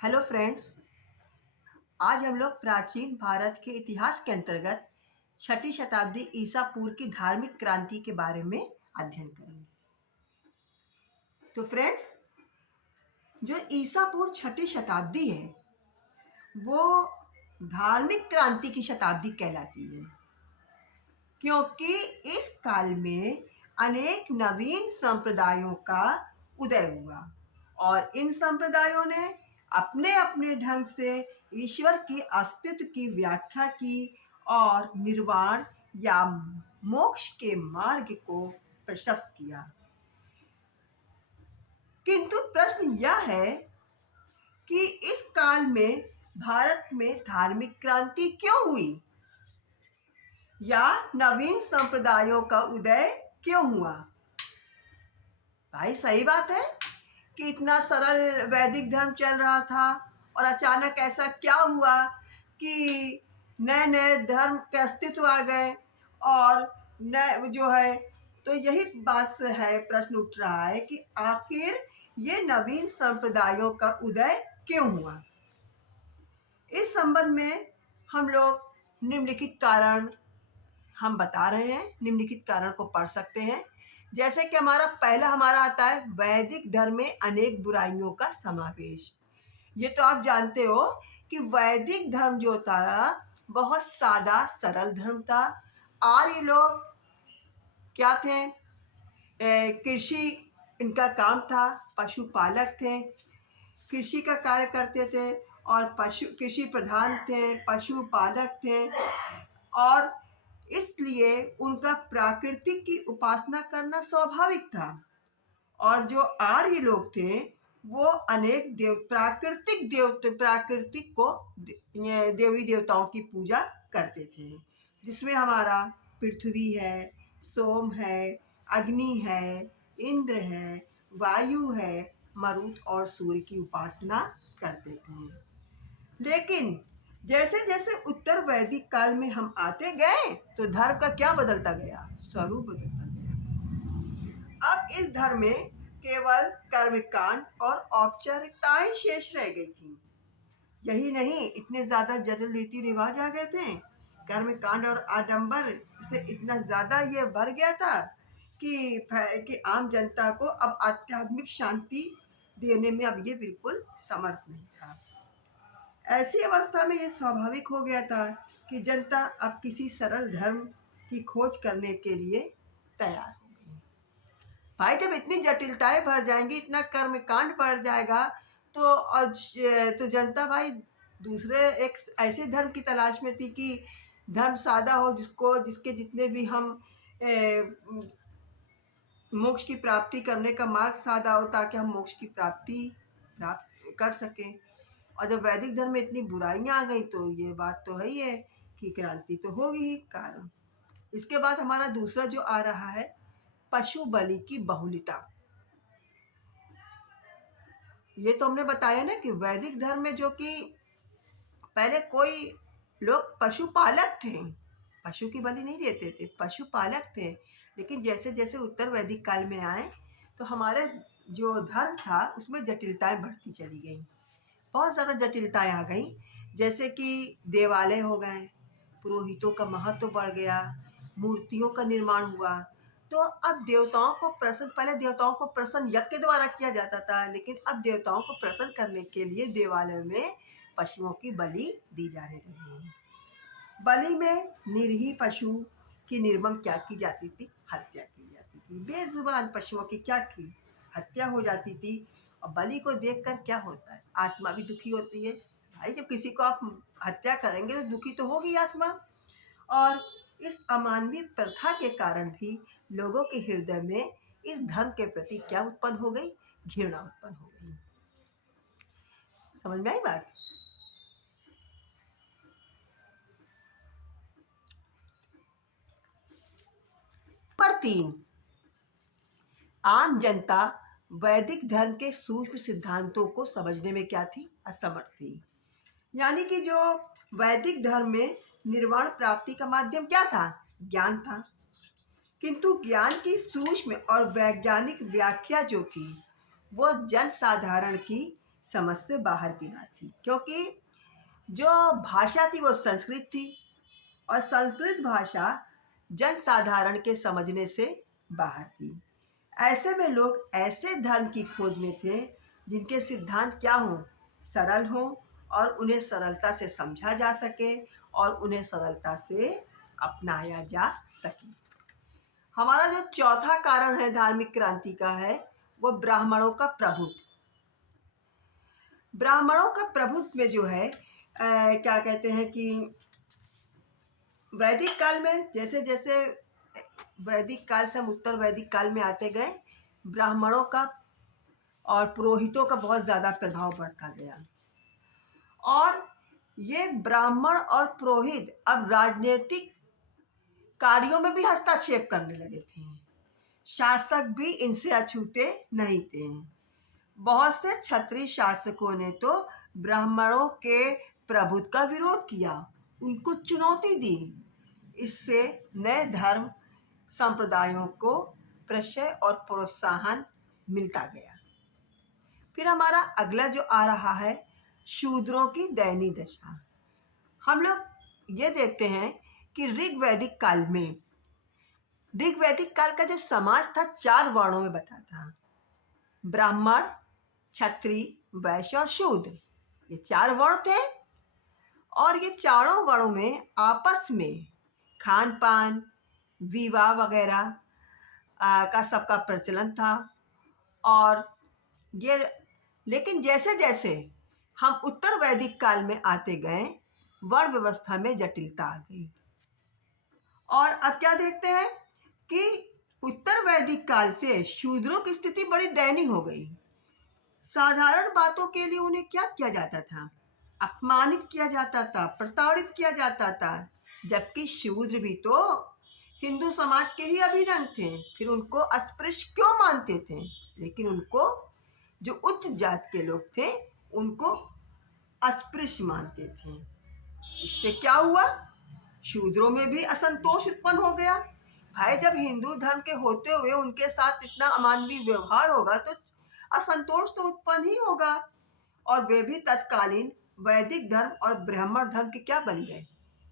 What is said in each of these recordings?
Hello friends. आज हम लोग प्राचीन भारत के इतिहास के अंतर्गत छठी शताब्दी ईसा पूर्व की धार्मिक क्रांति के बारे में अध्ययन करेंगे। तो फ्रेंड्स, जो ईसा पूर्व छठी शताब्दी है वो धार्मिक क्रांति की शताब्दी कहलाती है, क्योंकि इस काल में अनेक नवीन संप्रदायों का उदय हुआ और इन संप्रदायों ने अपने अपने ढंग से ईश्वर के अस्तित्व की व्याख्या की और निर्वाण या मोक्ष के मार्ग को प्रशस्त किया। किंतु प्रश्न यह है कि इस काल में भारत में धार्मिक क्रांति क्यों हुई या नवीन संप्रदायों का उदय क्यों हुआ। भाई सही बात है कि इतना सरल वैदिक धर्म चल रहा था और अचानक ऐसा क्या हुआ कि नए नए धर्म के अस्तित्व आ गए और नए जो है, तो यही बात से है, प्रश्न उठ रहा है कि आखिर ये नवीन संप्रदायों का उदय क्यों हुआ। इस संबंध में हम लोग निम्नलिखित कारण हम बता रहे हैं, निम्नलिखित कारण को पढ़ सकते हैं। जैसे कि हमारा आता है वैदिक धर्म में अनेक बुराइयों का समावेश। ये तो आप जानते हो कि वैदिक धर्म जो था बहुत सादा सरल धर्म था। आर्य लोग क्या थे? कृषि इनका काम था, पशुपालक थे, कृषि का कार्य करते थे और कृषि प्रधान थे, पशुपालक थे और इसलिए उनका प्रकृति की उपासना करना स्वाभाविक था। और जो आर्य लोग थे वो अनेक प्राकृतिक को देवी देवताओं की पूजा करते थे, जिसमें हमारा पृथ्वी है, सोम है, अग्नि है, इंद्र है, वायु है, मरुत और सूर्य की उपासना करते थे। लेकिन जैसे जैसे उत्तर वैदिक काल में हम आते गए तो धर्म का क्या बदलता गया? स्वरूप बदलता गया। अब इस धर्म में केवल कर्मकांड और औपचारिकताएं शेष रह गई थी। यही नहीं, इतने ज्यादा जटिल रीति रिवाज आ गए थे, कर्मकांड और आडंबर से इतना ज्यादा ये बढ़ गया था कि आम जनता को अब आध्यात्मिक शांति देने में अब ये बिल्कुल समर्थ नहीं था। ऐसी अवस्था में यह स्वाभाविक हो गया था कि जनता अब किसी सरल धर्म की खोज करने के लिए तैयार हो गई। भाई जब इतनी जटिलताएं बढ़ जाएंगी, इतना कर्मकांड बढ़ जाएगा तो जनता भाई दूसरे एक ऐसे धर्म की तलाश में थी कि धर्म सादा हो, जिसके जितने भी हम मोक्ष की प्राप्ति करने का मार्ग सादा हो ताकि हम मोक्ष की प्राप्त कर सकें। और जब वैदिक धर्म में इतनी बुराइयां आ गई तो ये बात तो है ही है कि क्रांति तो होगी ही कारण। इसके बाद हमारा दूसरा जो आ रहा है पशु बलि की बहुलता। ये तो हमने बताया ना कि वैदिक धर्म में जो कि पहले कोई लोग पशुपालक थे, पशु की बलि नहीं देते थे, पशुपालक थे। लेकिन जैसे जैसे उत्तर वैदिक काल में आए तो हमारे जो धर्म था उसमें जटिलताएं बढ़ती चली गई, बहुत ज़्यादा जटिलताएं आ गई। जैसे कि देवालय हो गए, पुरोहितों का महत्व बढ़ गया, मूर्तियों का निर्माण हुआ। तो अब पहले देवताओं को प्रसन्न यज्ञ के द्वारा किया जाता था, लेकिन अब देवताओं को प्रसन्न करने के लिए देवालय में पशुओं की बलि दी जाने लगी। बलि में निरीह पशु की निर्मम क्या की जाती थी? हत्या की जाती थी। बेजुबान पशुओं की क्या की हत्या हो जाती थी। और बलि को देखकर क्या होता है? आत्मा भी दुखी होती है। भाई जब किसी को आप हत्या करेंगे तो दुखी तो होगी आत्मा। और इस अमानवीय प्रथा के कारण भी लोगों के हृदय में इस धर्म के प्रति क्या उत्पन्न हो गई? घृणा उत्पन्न हो गई। समझ में आई बात? नंबर 3, आम जनता वैदिक धर्म के सूक्ष्म सिद्धांतों को समझने में क्या थी? असमर्थ थी। यानी कि जो वैदिक धर्म में निर्वाण प्राप्ति का माध्यम क्या था? ज्ञान था। किंतु ज्ञान की सूक्ष्म और वैज्ञानिक व्याख्या जो थी वो जन साधारण की समझ से बाहर की बात थी, क्योंकि जो भाषा थी वो संस्कृत थी और संस्कृत भाषा जन साधारण के समझने से बाहर थी। ऐसे में लोग ऐसे धर्म की खोज में थे जिनके सिद्धांत क्या हों, सरल हों और उन्हें सरलता से समझा जा सके और उन्हें सरलता से अपनाया जा सके। हमारा जो चौथा कारण है धार्मिक क्रांति का है वो ब्राह्मणों का प्रभुत्व। ब्राह्मणों का प्रभुत्व में जो है क्या कहते हैं कि वैदिक काल में जैसे जैसे वैदिक काल से हम उत्तर वैदिक काल में आते गए, ब्राह्मणों का और पुरोहितों का बहुत ज़्यादा प्रभाव बढ़ता गया और ये ब्राह्मण और पुरोहित अब राजनीतिक कार्यों में भी हस्तक्षेप करने लगे थे। शासक भी इनसे अछूते नहीं थे। बहुत से क्षत्रिय शासकों ने तो ब्राह्मणों के प्रभुत्व का विरोध किया, उनको चुनौती दी। इससे नए धर्म संप्रदायों को प्रशय और प्रोत्साहन मिलता गया। फिर हमारा अगला जो आ रहा है शूद्रों की दयनीय दशा। हम लोग ये देखते हैं कि ऋग्वैदिक काल का जो समाज था 4 वर्णों में बटा था। ब्राह्मण, क्षत्रिय, वैश्य और शूद्र, ये 4 वर्ण थे और ये चारों वर्णों में आपस में खान पान, विवाह वगैरह का सबका प्रचलन था। और ये लेकिन जैसे जैसे हम उत्तर वैदिक काल में आते गए, वर्ण व्यवस्था में जटिलता आ गई और अब क्या देखते हैं कि उत्तर वैदिक काल से शूद्रों की स्थिति बड़ी दयनीय हो गई। साधारण बातों के लिए उन्हें क्या किया जाता था, अपमानित किया जाता था, प्रताड़ित किया जाता था, जबकि शूद्र भी तो हिंदू समाज के ही अभिन्न थे। फिर उनको अस्पृश्य क्यों मानते थे, लेकिन उनको जो उच्च जात के लोग थे उनको अस्पृश्य मानते थे। इससे क्या हुआ, शूद्रों में भी असंतोष उत्पन्न हो गया। भाई जब हिंदू धर्म के होते हुए उनके साथ इतना अमानवीय व्यवहार होगा तो असंतोष तो उत्पन्न ही होगा। और वे भी तत्कालीन वैदिक धर्म और ब्राह्मण धर्म के क्या बन गए,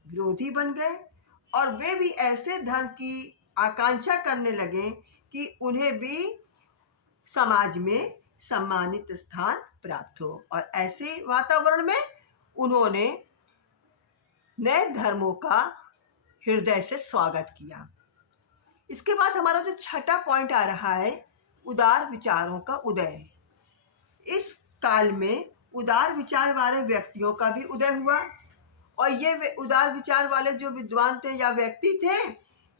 विरोधी बन गए। और वे भी ऐसे धर्म की आकांक्षा करने लगे कि उन्हें भी समाज में सम्मानित स्थान प्राप्त हो। और ऐसे वातावरण में उन्होंने नए धर्मों का हृदय से स्वागत किया। इसके बाद हमारा जो छठा पॉइंट आ रहा है उदार विचारों का उदय। इस काल में उदार विचार वाले व्यक्तियों का भी उदय हुआ और ये उदार विचार वाले जो विद्वान थे या व्यक्ति थे,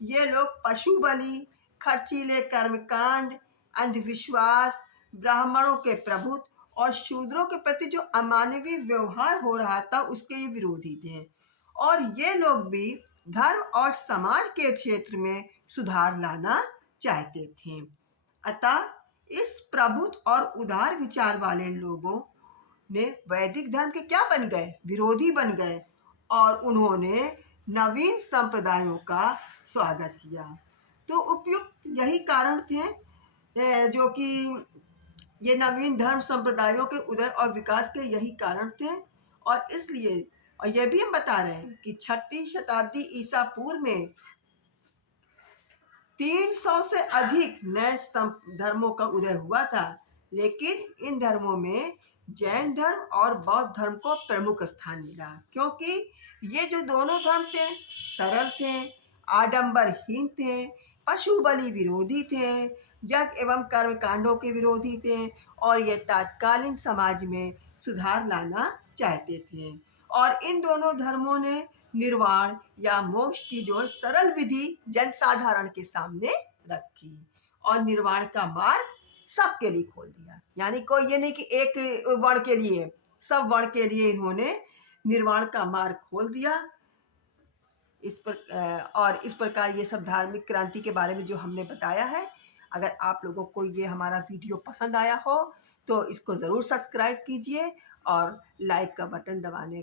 ये लोग पशु बलि, खर्चीले कर्मकांड, अंधविश्वास, ब्राह्मणों के प्रभुत्व और शूद्रों के प्रति जो अमानवीय व्यवहार हो रहा था उसके ये विरोधी थे। और ये लोग भी धर्म और समाज के क्षेत्र में सुधार लाना चाहते थे। अतः इस प्रबुद्ध और उदार विचार वाले लोगों ने वैदिक धर्म के क्या बन गए, विरोधी बन गए और उन्होंने नवीन संप्रदायों का स्वागत किया। तो उपयुक्त यही कारण थे जो कि ये नवीन धर्म संप्रदायों के उदय और विकास के यही कारण थे। और इसलिए और यह भी हम बता रहे हैं कि 6वीं शताब्दी ईसा पूर्व में 300 से अधिक नए धर्मों का उदय हुआ था। लेकिन इन धर्मों में जैन धर्म और बौद्ध धर्म को प्रमुख स्थान मिला, क्योंकि ये जो दोनों धर्म थे सरल थे, आडंबरहीन थे, पशु बलि विरोधी थे, यज्ञ एवं कर्म कांडों के विरोधी थे और ये तत्कालीन समाज में सुधार लाना चाहते थे। और इन दोनों धर्मों ने निर्वाण या मोक्ष की जो सरल विधि जनसाधारण के सामने रखी और निर्वाण का मार्ग सबके लिए खोल दिया। यानी कोई ये नहीं कि एक वर्ण के लिए, सब वर्ण के लिए इन्होंने निर्वाण का मार्ग खोल दिया। इस प्रकार ये सब धार्मिक क्रांति के बारे में जो हमने बताया है, अगर आप लोगों को ये हमारा वीडियो पसंद आया हो तो इसको ज़रूर सब्सक्राइब कीजिए और लाइक का बटन दबाने